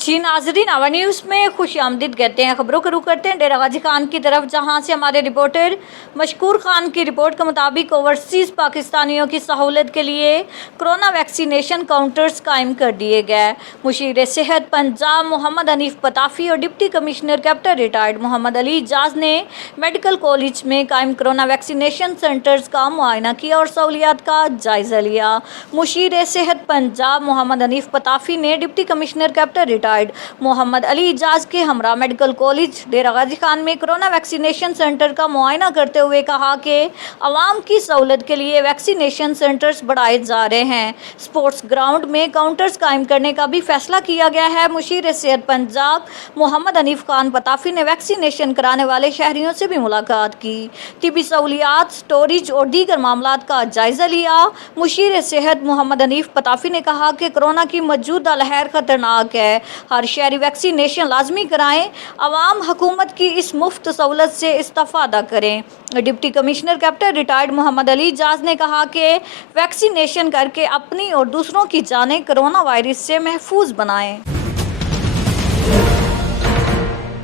जी नाजरीन, our news में खुश आमदीद कहते हैं। खबरों का रुख करते हैं डेरा गाजी खान की तरफ, जहां से हमारे रिपोर्टर मशकूर खान की रिपोर्ट के मुताबिक ओवरसीज़ पाकिस्तानियों की सहूलत के लिए कोरोना वैक्सीनेशन काउंटर्स कायम कर दिए गए। मुशीर सेहत पंजाब मोहम्मद हनीफ पताफी और deputy commissioner captain retired Mohammad Ali Ijaz ने मेडिकल कॉलेज में कायम कोरोना वैक्सीनेशन सेंटर्स का मुआयना किया और सहूलियात का जायज़ा लिया। मुशीर सेहत पंजाब मोहम्मद हनीफ पताफी ने deputy commissioner captain retired Mohammad Ali Ijaz के हमरा मेडिकल कॉलेज डेरा गाजी खान में कोरोना वैक्सीनेशन सेंटर का मुआयना करते हुए कहा कि आवाम की सहूलत के लिए वैक्सीनेशन सेंटर्स बढ़ाए जा रहे हैं। स्पोर्ट्स ग्राउंड में काउंटर्स कायम करने का भी फैसला किया गया है। मुशीर सेहत पंजाब मोहम्मद हनीफ खान पताफी ने वैक्सीनेशन कराने वाले शहरियों से भी मुलाकात की, तिबी सहूलियात, स्टोरेज और दीगर मामलात का जायज़ा लिया। मुशीर सेहत मोहम्मद हनीफ पताफी ने कहा कि कोरोना की मौजूदा लहर खतरनाक है, हर शहरी वैक्सीनेशन लाजमी कराएं, आवाम हुकूमत की इस मुफ्त सहूलत से इस्तेफादा करें। Deputy commissioner captain retired Mohammad Ali Ijaz ने कहा कि वैक्सीनेशन करके अपनी और दूसरों की जानें कोरोना वायरस से महफूज बनाएं।